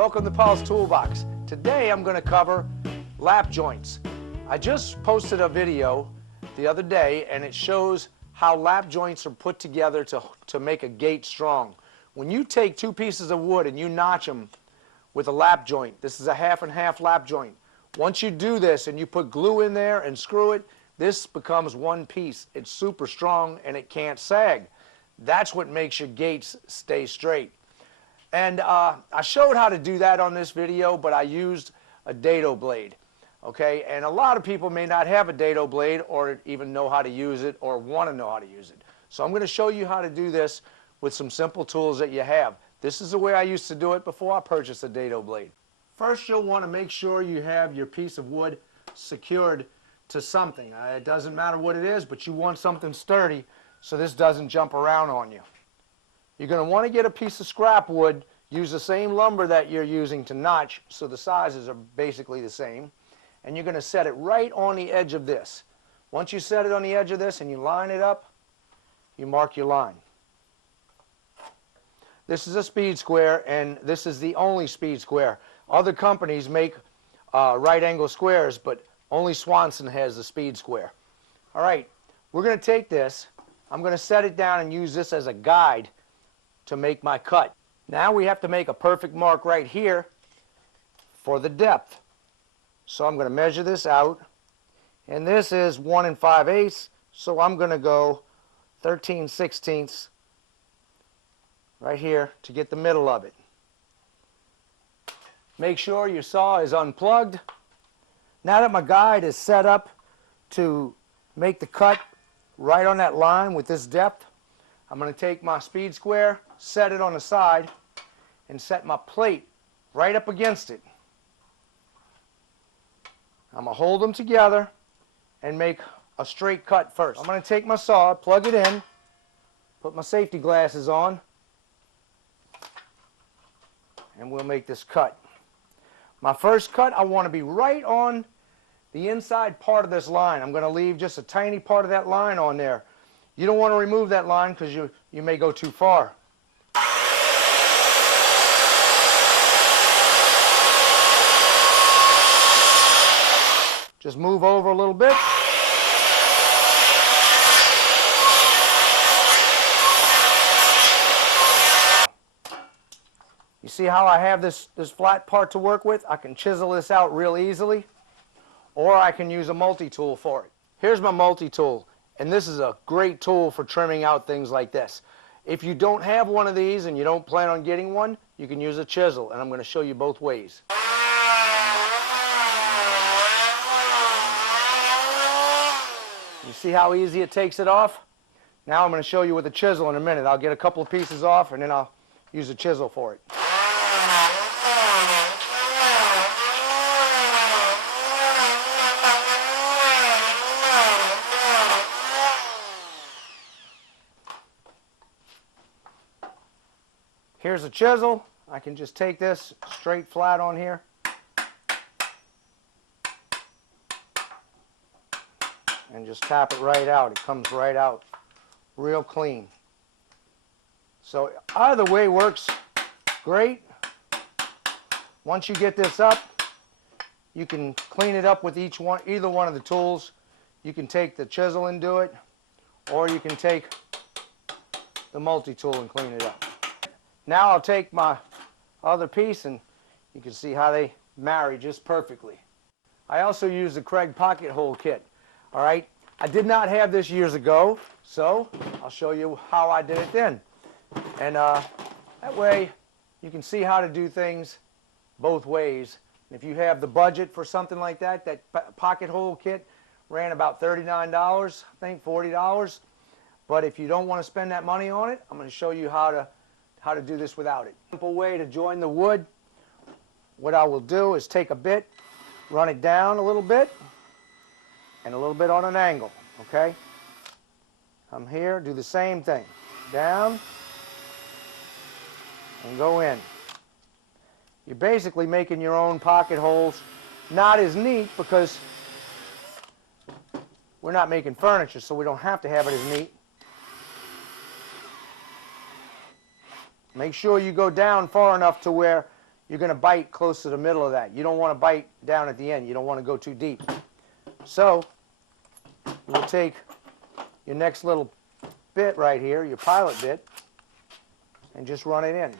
Welcome to Paul's Toolbox. Today I'm going to cover lap joints. I just posted a video the other day and it shows how lap joints are put together to make a gate strong. When you take two pieces of wood and you notch them with a lap joint, this is a half and half lap joint. Once you do this and you put glue in there and screw it, this becomes one piece. It's super strong and it can't sag. That's what makes your gates stay straight. And I showed how to do that on this video, but I used a Dado blade. Okay, and a lot of people may not have a Dado blade or even know how to use it or want to know how to use it. So I'm going to show you how to do this with some simple tools that you have. This is the way I used to do it before I purchased a Dado blade. First, you'll want to make sure you have your piece of wood secured to something. It doesn't matter what it is, but you want something sturdy so this doesn't jump around on you. You're going to want to get a piece of scrap wood, use the same lumber that you're using to notch, so the sizes are basically the same, and you're going to set it right on the edge of this. Once you set it on the edge of this and you line it up, you mark your line. This is a speed square, and this is the only speed square. Other companies make right angle squares, but only Swanson has the speed square. All right, we're going to take this. I'm going to set it down and use this as a guide to make my cut. Now we have to make a perfect mark right here for the depth. So I'm going to measure this out, and this is 1 5/8, so I'm going to go 13/16 right here to get the middle of it. Make sure your saw is unplugged. Now that my guide is set up to make the cut right on that line with this depth, I'm going to take my speed square, set it on the side, and set my plate right up against it. I'm going to hold them together and make a straight cut first. I'm going to take my saw, plug it in, put my safety glasses on, and we'll make this cut. My first cut, I want to be right on the inside part of this line. I'm going to leave just a tiny part of that line on there. You don't want to remove that line because you may go too far. Just move over a little bit. You see how I have this flat part to work with? I can chisel this out real easily, or I can use a multi-tool for it. Here's my multi-tool, and this is a great tool for trimming out things like this. If you don't have one of these and you don't plan on getting one, you can use a chisel, and I'm going to show you both ways. You see how easy it takes it off? Now I'm going to show you with a chisel in a minute. I'll get a couple of pieces off and then I'll use a chisel for it. Here's a chisel. I can just take this straight flat on here. And just tap it right out. It comes right out real clean. So either way works great. Once you get this up, you can clean it up with either one of the tools. You can take the chisel and do it, or you can take the multi-tool and clean it up. Now I'll take my other piece and you can see how they marry just perfectly. I also use the Craig pocket hole kit. All right, I did not have this years ago, so I'll show you how I did it then. And that way you can see how to do things both ways. And if you have the budget for something like that, that pocket hole kit ran about $39, I think $40. But if you don't want to spend that money on it, I'm going to show you how to do this without it. Simple way to join the wood. What I will do is take a bit, run it down a little bit, and a little bit on an angle, okay? Come here, do the same thing. Down, and go in. You're basically making your own pocket holes. Not as neat because we're not making furniture, so we don't have to have it as neat. Make sure you go down far enough to where you're going to bite close to the middle of that. You don't want to bite down at the end. You don't want to go too deep. So you will take your next little bit right here, your pilot bit, and just run it in.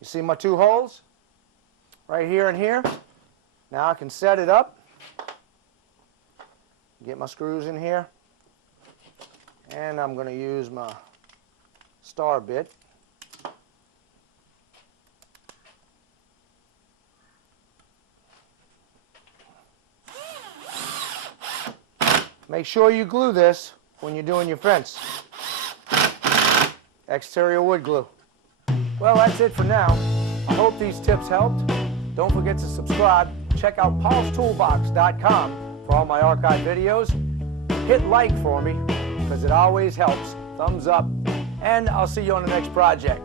You see my two holes? Right here and here. Now I can set it up. Get my screws in here. And I'm going to use my star bit. Make sure you glue this when you're doing your fence. Exterior wood glue. Well, that's it for now. I hope these tips helped. Don't forget to subscribe. Check out Paulstoolbox.com for all my archive videos. Hit like for me, because it always helps. Thumbs up. And I'll see you on the next project.